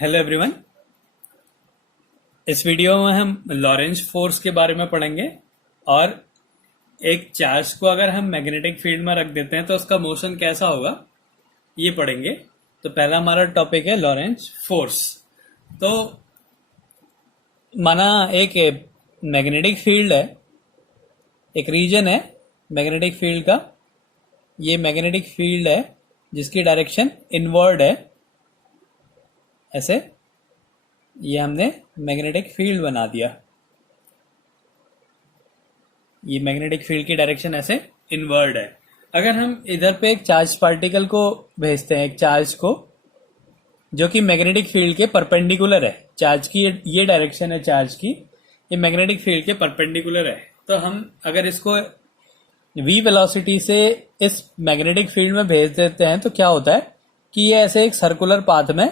Hello everyone. इस video में हम लॉरेंज फोर्स के बारे में पढ़ेंगे और एक चार्ज को अगर हम मैग्नेटिक फील्ड में रख देते हैं तो उसका मोशन कैसा होगा ये पढ़ेंगे। तो पहला हमारा टॉपिक है लॉरेंज फोर्स। तो माना एक मैग्नेटिक फील्ड है, एक रीजन है मैग्नेटिक फील्ड का। ये मैग्नेटिक फील्ड है जिसकी डायरेक्शन इनवर्ड है। ऐसे ये हमने मैग्नेटिक फील्ड बना दिया। ये मैग्नेटिक फील्ड की डायरेक्शन ऐसे इनवर्ड है। अगर हम इधर पे एक चार्ज पार्टिकल को भेजते हैं, एक चार्ज को जो कि मैग्नेटिक फील्ड के परपेंडिकुलर है, चार्ज की ये डायरेक्शन है चार्ज की, ये मैग्नेटिक फील्ड के परपेंडिकुलर है। तो हम अगर इसको v वेलोसिटी से इस मैग्नेटिक फील्ड में भेज देते हैं तो क्या होता है कि ये ऐसे एक सर्कुलर पाथ में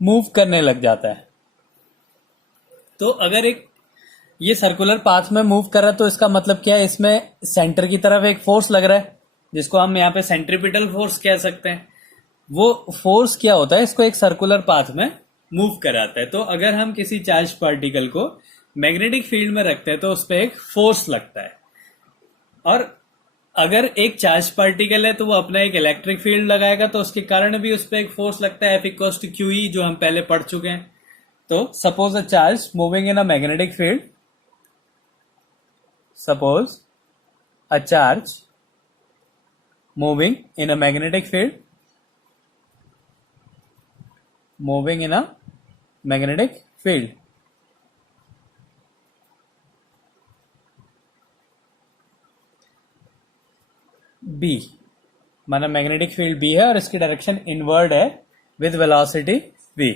मूव करने लग जाता है। तो अगर एक ये सर्कुलर पाथ में मूव कर रहा है तो इसका मतलब क्या है, इसमें सेंटर की तरफ एक फोर्स लग रहा है जिसको हम यहाँ पे सेंट्रीपिटल फोर्स कह सकते हैं। वो फोर्स क्या होता है, इसको एक सर्कुलर पाथ में मूव कराता है। तो अगर हम किसी चार्ज पार्टिकल को मैग्नेटिक फील्ड में रखते हैं तो उस पर एक फोर्स लगता है। और अगर एक चार्ज पार्टिकल है तो वो अपना एक इलेक्ट्रिक फील्ड लगाएगा तो उसके कारण भी उस पर एक फोर्स लगता है, F=QE, जो हम पहले पढ़ चुके हैं। तो suppose a charge moving in a magnetic field, suppose a charge moving in a magnetic field, moving in a magnetic field, B, माना मैग्नेटिक फील्ड B है और इसकी डायरेक्शन इनवर्ड है विद वेलोसिटी V।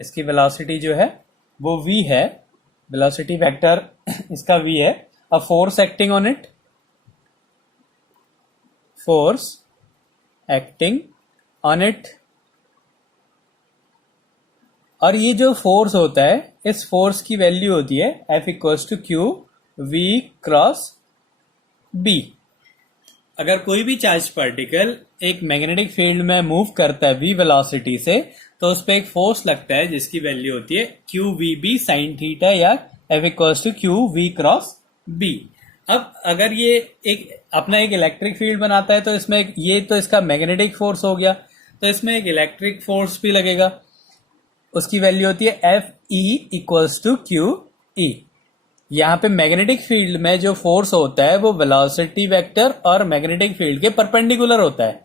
इसकी वेलोसिटी जो है वो V है, वेलोसिटी वेक्टर इसका V है। A force acting on it, force acting on it, और ये जो फोर्स होता है इस फोर्स की वैल्यू होती है F=Q_V×B। अगर कोई भी चार्ज पार्टिकल एक मैग्नेटिक फील्ड में मूव करता है v वेलोसिटी से तो उस पर एक फोर्स लगता है जिसकी वैल्यू होती है QVB sin थीटा या F=QV×B। अब अगर ये एक अपना एक इलेक्ट्रिक फील्ड बनाता है तो इसमें ये तो इसका मैग्नेटिक फोर्स हो गया, तो इसमें एक इलेक्ट्रिक फोर्स भी लगेगा। उसकी वैल्यू होती है Fe=QE। यहाँ पे मैग्नेटिक फील्ड में जो फोर्स होता है वो वेलोसिटी वेक्टर और मैग्नेटिक फील्ड के परपेंडिकुलर होता है।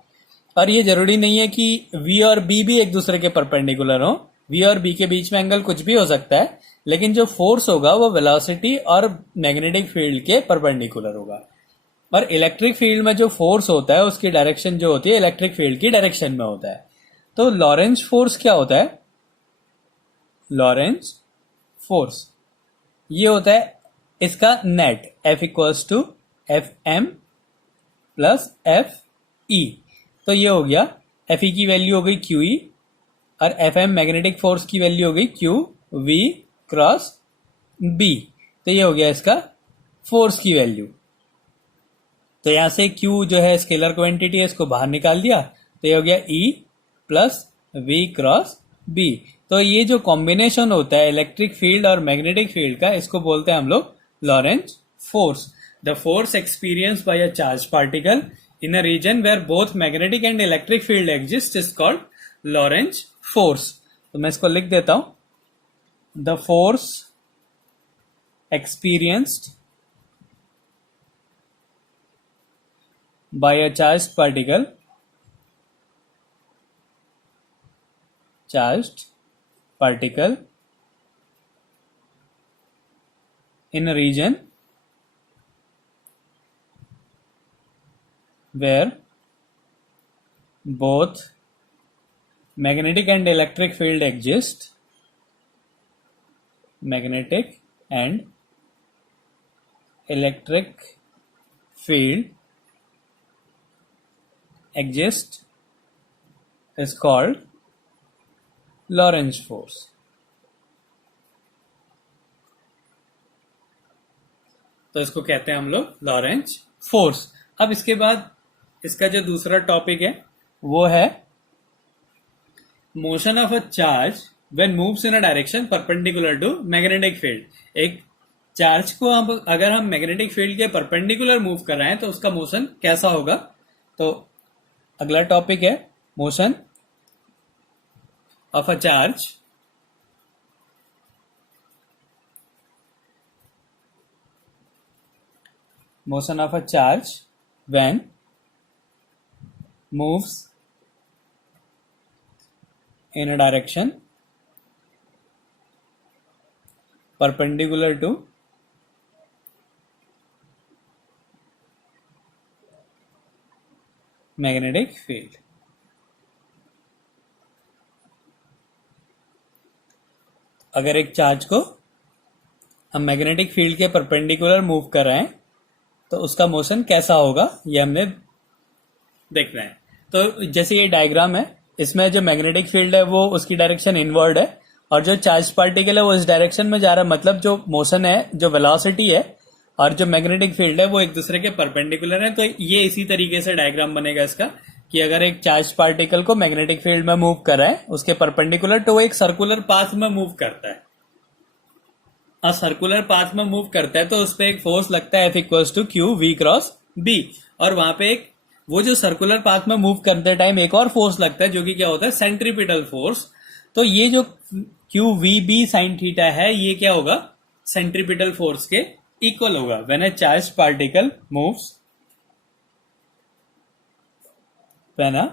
और ये जरूरी नहीं है कि V और B भी एक दूसरे के परपेंडिकुलर हो, V और B के बीच में एंगल कुछ भी हो सकता है, लेकिन जो फोर्स होगा वो वेलोसिटी और मैग्नेटिक फील्ड के परपेंडिकुलर होगा। और इलेक्ट्रिक फील्ड में जो फोर्स होता है उसकी डायरेक्शन जो होती है इलेक्ट्रिक फील्ड की डायरेक्शन में होता है। तो लॉरेंज फोर्स क्या होता है? लॉरेंज फोर्स ये होता है इसका नेट F=FM+FE। तो ये हो गया, Fe की वैल्यू हो गई QE और Fm मैग्नेटिक फोर्स की वैल्यू हो गई QV×B। तो ये हो गया इसका फोर्स की वैल्यू। तो यहां से Q जो है स्केलर क्वांटिटी है, इसको बाहर निकाल दिया तो ये हो गया E+V×B। तो ये जो कॉम्बिनेशन होता है इलेक्ट्रिक फील्ड और मैग्नेटिक फील्ड का, इसको बोलते हैं हम लोग Lorentz force. The force experienced by a charge particle in a region where both magnetic and electric field exist is called Lorentz force. तो मैं इसको लिख देता हूं, the force experienced by a charge particle, charged particle in a region where both magnetic and electric field exist, magnetic and electric field exist is called Lorentz force. तो इसको कहते हैं हम लोग लॉरेंज फोर्स। अब इसके बाद इसका जो दूसरा टॉपिक है वो है motion of a charge when moves in a direction perpendicular to magnetic field. एक चार्ज को हम अगर हम मैग्नेटिक फील्ड के परपेंडिकुलर मूव कर रहे हैं तो उसका मोशन कैसा होगा। तो अगला टॉपिक है motion of a charge motion of a charge when moves in a direction perpendicular to magnetic field। अगर एक चार्ज को हम मैग्नेटिक फील्ड के परपेंडिकुलर मूव कर रहे हैं तो उसका मोशन कैसा होगा ये हमने देखना है। तो जैसे ये डायग्राम है, इसमें जो मैग्नेटिक फील्ड है वो उसकी डायरेक्शन इनवर्ड है और जो चार्ज पार्टिकल है वो इस डायरेक्शन में जा रहा है। मतलब जो मोशन है, जो वेलोसिटी है और जो मैग्नेटिक फील्ड है वो एक दूसरे के परपेंडिकुलर है। तो ये इसी तरीके से डायग्राम बनेगा इसका कि अगर एक चार्ज पार्टिकल को मैग्नेटिक फील्ड में मूव कर रहा है उसके परपेंडिकुलर, तो वो एक सर्कुलर पाथ में मूव करता है। और सर्कुलर पाथ में मूव करता है तो उस पर एक फोर्स लगता है F=Q_V×B। और वहां पे एक वो जो सर्कुलर पाथ में मूव करते टाइम एक और फोर्स लगता है जो कि क्या होता है, सेंट्रीपिटल फोर्स। तो ये जो QVB sin थीटा है ये क्या होगा, सेंट्रीपिटल फोर्स के इक्वल होगा। When a charge particle moves, when a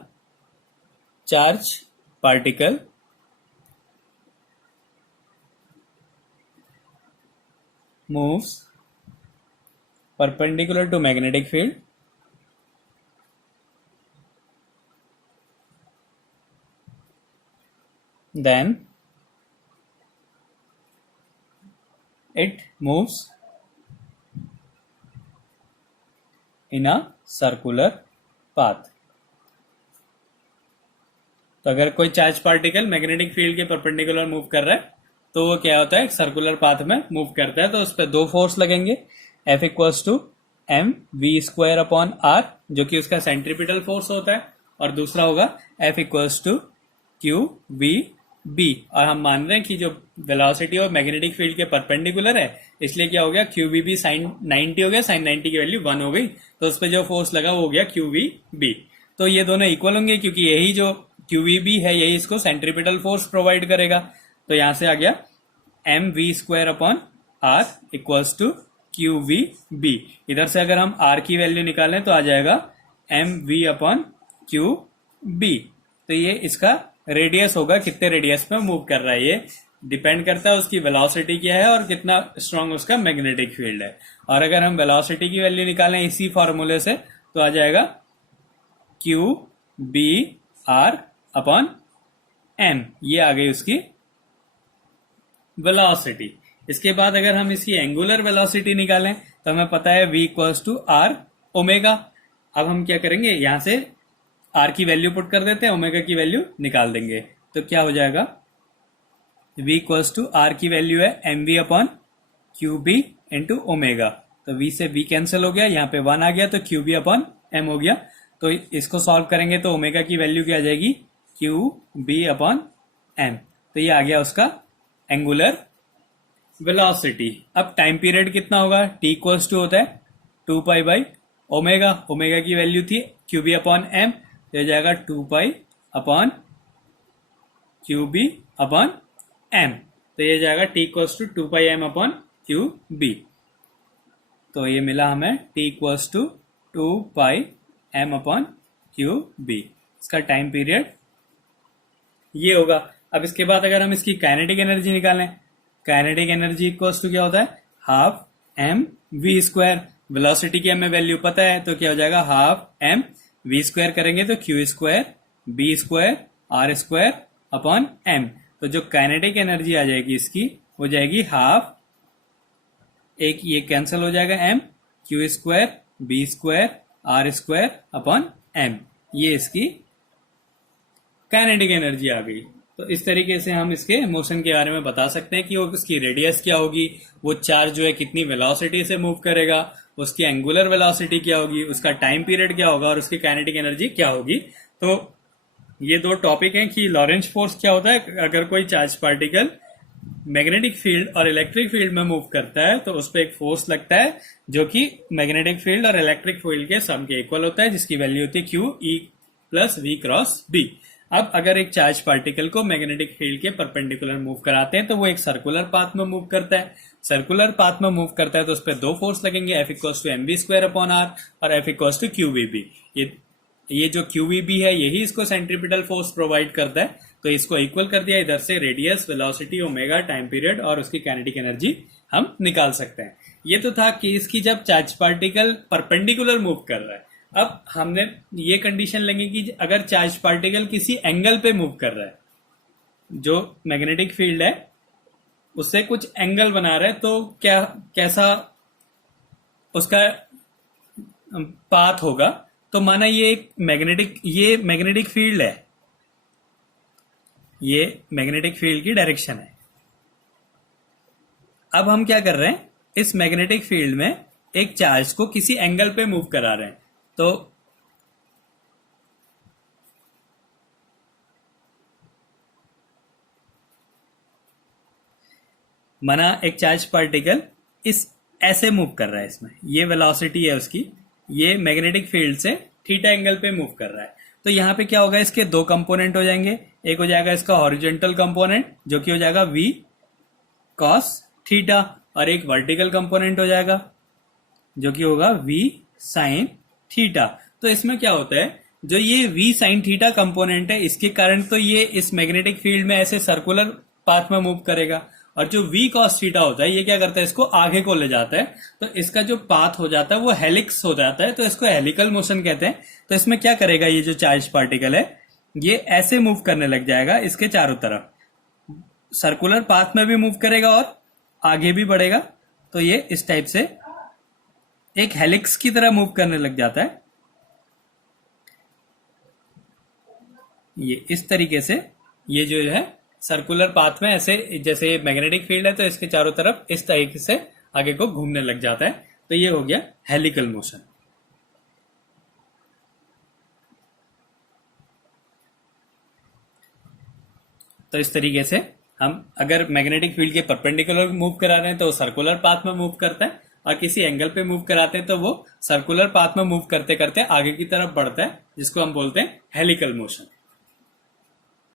charge particle moves perpendicular to magnetic field, then it moves in a circular path। तो अगर कोई चार्ज पार्टिकल मैग्नेटिक फील्ड के परपेंडिकुलर मूव कर रहा है तो वो क्या होता है, सर्कुलर पाथ में मूव करता है। तो उस पर दो फोर्स लगेंगे, F=mv²/r जो कि उसका सेंट्रीपिटल फोर्स होता है, और दूसरा होगा F=QVB। और हम मान रहे हैं कि जो वेलोसिटी और मैग्नेटिक फील्ड के परपेंडिकुलर है, इसलिए क्या हो गया, QVB sin 90 हो गया, sin 90 की वैल्यू 1 हो गई, तो उस पर जो फोर्स लगा वो हो गया QVB। तो ये दोनों इक्वल होंगे क्योंकि यही जो QVB है यही इसको सेंट्रीपिटल फोर्स प्रोवाइड करेगा। तो यहां से आ गया mv²/r =QVB। इधर से अगर हम r की वैल्यू निकालें तो आ जाएगा mv/QB। तो ये इसका रेडियस होगा, कितने रेडियस में मूव कर रहा है, ये डिपेंड करता है उसकी वेलोसिटी क्या है और कितना स्ट्रांग उसका मैग्नेटिक फील्ड है। और अगर हम वेलोसिटी की वैल्यू निकालें इसी फॉर्मूले से तो आ जाएगा QBr/m। ये आ गई उसकी वेलोसिटी। इसके बाद अगर हम इसकी एंगुलर वेलोसिटी निकालें तो हमें पता है V=r⍵। अब हम क्या करेंगे, यहां से r की वैल्यू पुट कर देते हैं, ओमेगा की वैल्यू निकाल देंगे। तो क्या हो जाएगा, V=r की वैल्यू है mv/QB × ओमेगा। तो v से v कैंसिल हो गया, यहाँ पे 1 आ गया तो QB/m हो गया। तो इसको सॉल्व करेंगे तो ओमेगा की वैल्यू क्या आ जाएगी, QB/m। तो ये आ गया उसका एंगुलर वेलोसिटी। अब टाइम पीरियड कितना होगा, t होता है 2π/ओमेगा। ओमेगा की वैल्यू थी QB/m, तो जाएगा 2π/QB/m। तो ये जाएगा t=2πm/QB। तो ये मिला हमें t=2πm/QB। इसका टाइम पीरियड ये होगा। अब इसके बाद अगर हम इसकी काइनेटिक एनर्जी निकालें, काइनेटिक एनर्जी क्या होता है, हाफ mv²। वेलोसिटी की हमें वैल्यू पता है तो क्या हो जाएगा, हाफ mv² करेंगे तो Q²B²R²/m। तो जो काइनेटिक एनर्जी आ जाएगी इसकी हो जाएगी हाफ, एक ये कैंसिल हो जाएगा m, Q²B²R²/m। ये इसकी काइनेटिक एनर्जी आ गई। तो इस तरीके से हम इसके मोशन के बारे में बता सकते हैं कि वो उसकी रेडियस क्या होगी, वो चार्ज जो है कितनी वेलोसिटी से मूव करेगा, उसकी एंगुलर वेलोसिटी क्या होगी, उसका टाइम पीरियड क्या होगा और उसकी काइनेटिक एनर्जी क्या होगी। तो ये दो टॉपिक हैं कि लॉरेंज फोर्स क्या होता है। अगर कोई चार्ज पार्टिकल मैग्नेटिक फील्ड और इलेक्ट्रिक फील्ड में मूव करता है तो उस पर एक फोर्स लगता है जो कि मैग्नेटिक फील्ड और इलेक्ट्रिक फील्ड के सम के इक्वल होता है, जिसकी वैल्यू होती है Q E plus V cross B. अब अगर एक चार्ज पार्टिकल को मैग्नेटिक फील्ड के परपेंडिकुलर मूव कराते हैं तो वो एक सर्कुलर पाथ में मूव करता है। सर्कुलर पाथ में मूव करता है तो उस पर दो फोर्स लगेंगे, F equals to M B square upon R और F equals to Q V B. ये जो क्यू वी बी है यही इसको सेंट्रीपिटल फोर्स प्रोवाइड करता है। तो इसको इक्वल कर दिया, इधर से radius, velocity, omega, time period और उसकी काइनेटिक एनर्जी हम निकाल सकते हैं। ये तो था केस की जब चार्ज पार्टिकल परपेंडिकुलर मूव कर रहा है। अब हमने ये कंडीशन लेंगे कि अगर चार्ज पार्टिकल किसी एंगल पे मूव कर रहा है, जो मैग्नेटिक फील्ड है उससे कुछ एंगल बना रहा है, तो क्या कैसा उसका पाथ होगा। तो माना ये मैग्नेटिक फील्ड है, ये मैग्नेटिक फील्ड की डायरेक्शन है। अब हम क्या कर रहे हैं, इस मैग्नेटिक फील्ड में एक चार्ज को किसी एंगल पे मूव करा रहे हैं। तो माना एक चार्ज पार्टिकल इस ऐसे मूव कर रहा है, इसमें ये वेलोसिटी है उसकी, ये मैग्नेटिक फील्ड से थीटा एंगल पे मूव कर रहा है। तो यहां पे क्या होगा, इसके दो कंपोनेंट हो जाएंगे। एक हो जाएगा इसका हॉरिजॉन्टल कंपोनेंट जो कि हो जाएगा v cos थीटा, और एक वर्टिकल कंपोनेंट हो जाएगा जो कि होगा v sin थीटा। तो इसमें क्या होता है, जो ये v sin थीटा कंपोनेंट है इसके कारण तो ये इस मैग्नेटिक फील्ड में ऐसे सर्कुलर पाथ में मूव करेगा, और जो v cos थीटा होता है ये क्या करता है, इसको आगे को ले जाता है। तो इसका जो पाथ हो जाता है वो हेलिक्स हो जाता है, तो इसको हेलिकल मोशन कहते हैं। तो इसमें क्या करेगा, ये जो चार्ज पार्टिकल है ये ऐसे मूव करने लग जाएगा, इसके चारों तरफ सर्कुलर पाथ में भी मूव करेगा और आगे भी बढ़ेगा। तो ये इस टाइप से एक हेलिक्स की तरह मूव करने लग जाता है। ये इस तरीके से ये जो है सर्कुलर पाथ में ऐसे, जैसे मैग्नेटिक फील्ड है तो इसके चारों तरफ इस तरीके से आगे को घूमने लग जाता है। तो ये हो गया हेलिकल मोशन। तो इस तरीके से हम अगर मैग्नेटिक फील्ड के परपेंडिकुलर मूव करा रहे हैं तो वो सर्कुलर पाथ में मूव करता है, और किसी एंगल पे मूव कराते हैं तो वो सर्कुलर पाथ में मूव करते करते आगे की तरफ बढ़ता है, जिसको हम बोलते हैं हेलिकल मोशन।